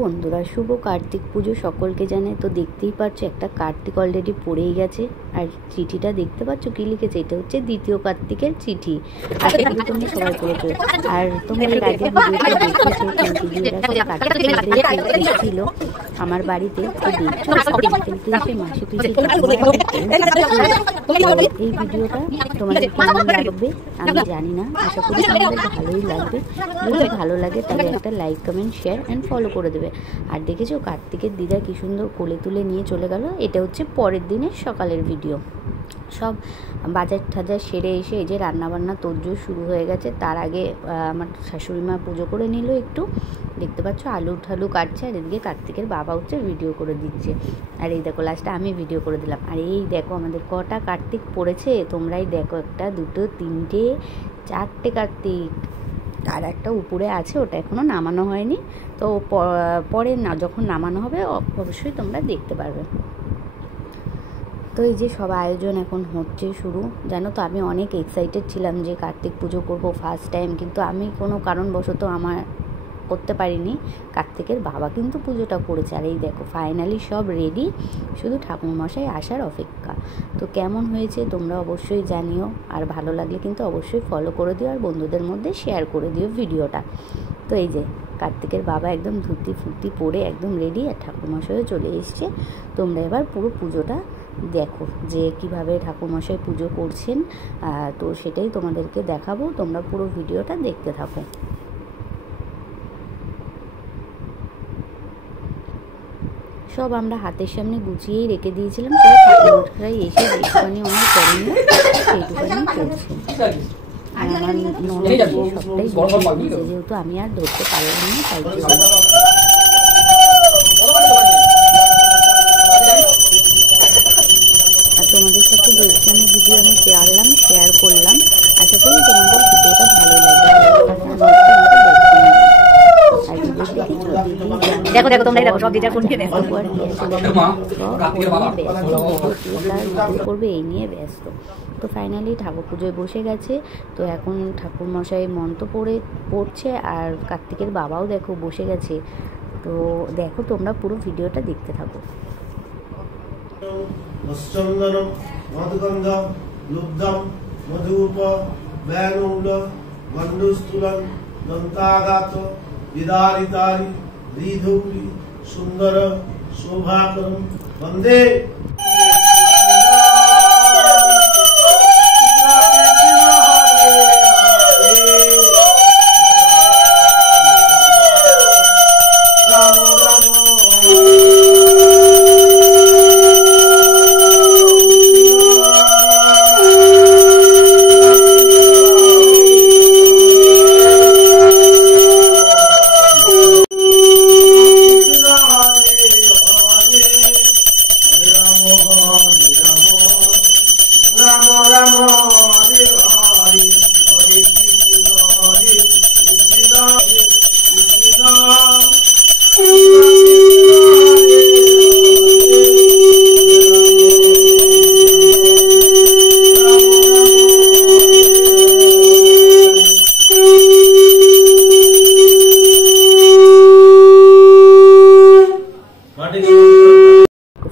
বন্ধুরা শুভ কার্তিক পুজো সকলকে জানে। তো দেখতেই পাচ্ছ একটা কার্তিক অলরেডি পড়েই গেছে। আর চিঠিটা দেখতে পাচ্ছ কি লিখেছে, এটা হচ্ছে দ্বিতীয় কার্তিকের চিঠি। আশা করি তোমরা সবাই করেছো। আর তোমরা এর আগে ভিডিওটা দেখেছো, কার্তিক ছিল আমার বাড়িতে, তো দেখছো মাসি পিসি। এই ভিডিওটা তোমাদের কেমন লাগবে আমি জানি না, আশা করি তোমাদের ভালোই লাগবে। যদি ভালো লাগে তাহলে একটা like, comment, share and follow করে দেবে। আর দেখেছো কার্তিকের দিদা কি সুন্দর কোলে তুলে নিয়ে চলে গেল। এটা হচ্ছে পরের দিনের সকালের ভিডিও। সব বাজার টাজার সেরে এসে এই যে রান্নাবান্না তোড়জোড় শুরু হয়ে গেছে। তার আগে আমার শাশুড়ি মা পুজো করে নিল একটু। দেখতে পাচ্ছ আলু ঠালু কাটছে, আর এদিকে কার্তিকের বাবা হচ্ছে ভিডিও করে দিচ্ছে। আর এই দেখো লাস্টে আমি ভিডিও করে দিলাম। আর এই দেখো আমাদের কটা কার্তিক পড়েছে তোমরাই দেখো, একটা দুটো তিনটে চারটে কার্তিক। আর একটা উপরে আছে, ওটা এখনও নামানো হয়নি। তো পরে না যখন নামানো হবে অবশ্যই তোমরা দেখতে পারবে। তো এই যে সব আয়োজন এখন হচ্ছে শুরু। জানো তো আমি অনেক এক্সাইটেড ছিলাম যে কার্তিক পুজো করব ফার্স্ট টাইম, কিন্তু আমি কোনো কারণবশত আমার করতে পারিনি। কার্তিকের বাবা কিন্তু পুজোটা করেছে। আর এই দেখো ফাইনালি সব রেডি, শুধু ঠাকুরমশাই আসার অপেক্ষা। তো কেমন হয়েছে তোমরা অবশ্যই জানিও। আর ভালো লাগলে কিন্তু অবশ্যই ফলো করে দিও, আর বন্ধুদের মধ্যে শেয়ার করে দিও ভিডিওটা। তো এই যে কার্তিকের বাবা একদম ধুতি ফুর্তি পরে একদম রেডি, আর ঠাকুরমশাইও চলে এসছে। তোমরা এবার পুরো পুজোটা দেখো যে কিভাবে ঠাকুরমশাই পুজো করছেন। তো সেটাই তোমাদেরকে দেখাবো, তোমরা পুরো ভিডিওটা দেখতে থাকো। সব আমরা হাতের সামনে গুছিয়েই রেখে দিয়েছিলাম, সেটা ঠাকুরমশাই এসে যেটুখানি ওনার করণীয় সেইটুখানি করছেন। আর আমার ননদ সবটাই যেহেতু আমি আর ধরতে পারলাম না তাই। আর তোমাদের সাথে যেখানে ভিডিও আমি শেয়ার করলাম, আশা করি তোমাদের ভিডিওটা ভালো লাগবে। দেখো দেখো তোমরা দেখো সব দিদা কোনকে দেখো করবে এই নিয়ে ব্যস্ত। তো ফাইনালি ঠাকুর পুজোয় বসে গেছে। তো এখন ঠাকুর মশাই মন্ত্র পড়ছে, আর কার্তিকের বাবাও দেখো বসে গেছে। তো দেখো তোমরা পুরো ভিডিওটা দেখতে থাকো। সুন্দর শোভাকরম বন্দে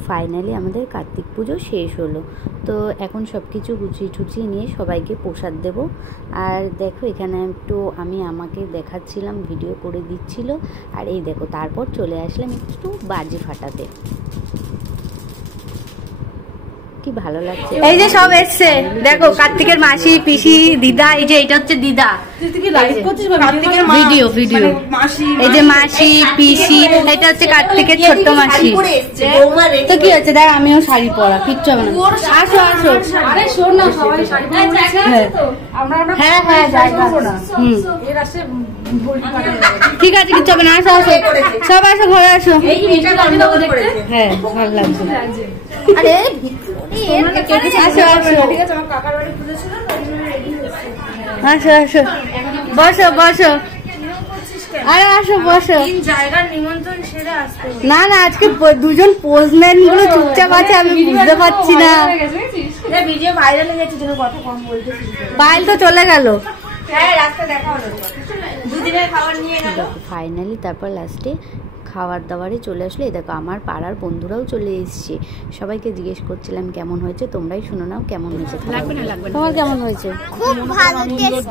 ফাইনালি আমাদের কার্তিক পুজো শেষ হলো। তো এখন সব কিছু গুছিয়ে টুচিয়ে নিয়ে সবাইকে প্রসাদ দেব। আর দেখো এখানে একটু আমি আমাকে দেখাচ্ছিলাম, ভিডিও করে দিচ্ছিল। আর এই দেখো তারপর চলে আসলাম একটু বাজি ফাটাতে। কি ভালো লাগছে। এই যে সব এসছে দেখো, কার্তিকের মাসি পিসি দিদা। এই যে এটা হচ্ছে দিদা, ভিডিও ভিডিও। এই যে মাসি পিসি, এটা হচ্ছে কার্তিকের ছোট্ট মাসি। তো কি হচ্ছে দেখ, আমিও শাড়ি পরা, কিচ্ছু হবে না। আসো আসো। হ্যাঁ হ্যাঁ ঠিক আছে, কিচ্ছু হবে না। আসো আসো সব, আসো ঘরে আসো। হ্যাঁ ভালো লাগছে। আরে আসো আসো আসো আসো, বসো বসো। আরে আসো বসো। না না আজকে দুজন পোজম্যান গুলো চুপচাপ আছে, আমি বুঝতে পারছি না। পায়েল তো চলে গেল। ফাইনালি তারপর লাস্টে খাবার দাবারে চলে আসলে। এই দেখো আমার পাড়ার বন্ধুরাও চলে এসছে। সবাইকে জিজ্ঞেস করছিলাম কেমন হয়েছে, তোমরাই শুনে নাও কেমন হয়েছে। তোমার কেমন হয়েছে? খুব ভালো টেস্ট।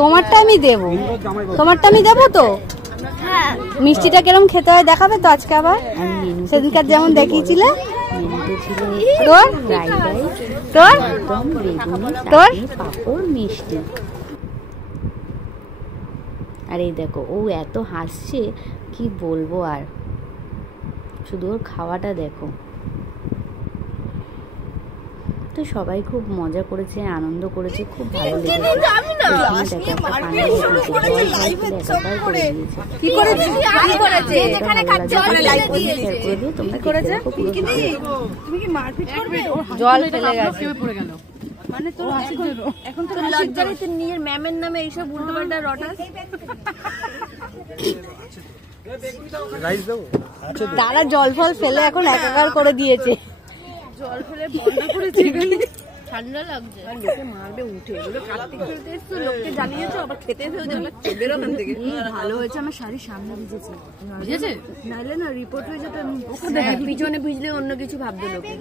তোমারটা আমি দেবো, তোমারটা আমি দেবো তো। মিষ্টিটা কিরম খেতে হয় দেখাবে তো আজকে আবার? সেদিনকার যেমন দেখিয়েছিলে। মেনুতে ছিল তোর ফ্রাইড রাইস, তোর একদম বেগুনি, তোর? চাটনি, পাঁপড়, মিষ্টি। আর এই দেখো ও এত হাসছে কি বলবো, আর শুধু ওর খাওয়াটা দেখো। তো সবাই খুব মজা করেছে, আনন্দ করেছে, খুব ভালো লেগেছে। কি করেছে? কি করেছে? তোমরা করেছে তুমি কি মারপিট করবে? জল ফেলে গেছে। মানে তোর এখন তো লজ্জা নেই তোর নিজের ম্যামের নামে এইসব উল্টোপাল্টা রটাস। তারা জল ফল ফেলে এখন একাকার করে দিয়েছে। জল ফেলে বন্ধ করেছে। ঠান্ডা লাগছে, লোকে মারবে উঠে। এগুলো কার্তিক খেলতে এসছো, লোককে জ্বালিয়েছো, আবার খেতে এসেও যে বেরো ওখান থেকে। ভালো হয়েছে আমার শাড়ির সামনে ভিজেছে। ভিজেছে? নাইলে না রিপোর্ট হয়ে যেত। পিছনে ভিজলে অন্য কিছু ভাববে লোকে।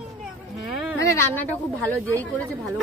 হ্যাঁ, মানে রান্নাটা খুব ভালো, যেই করেছে ভালো।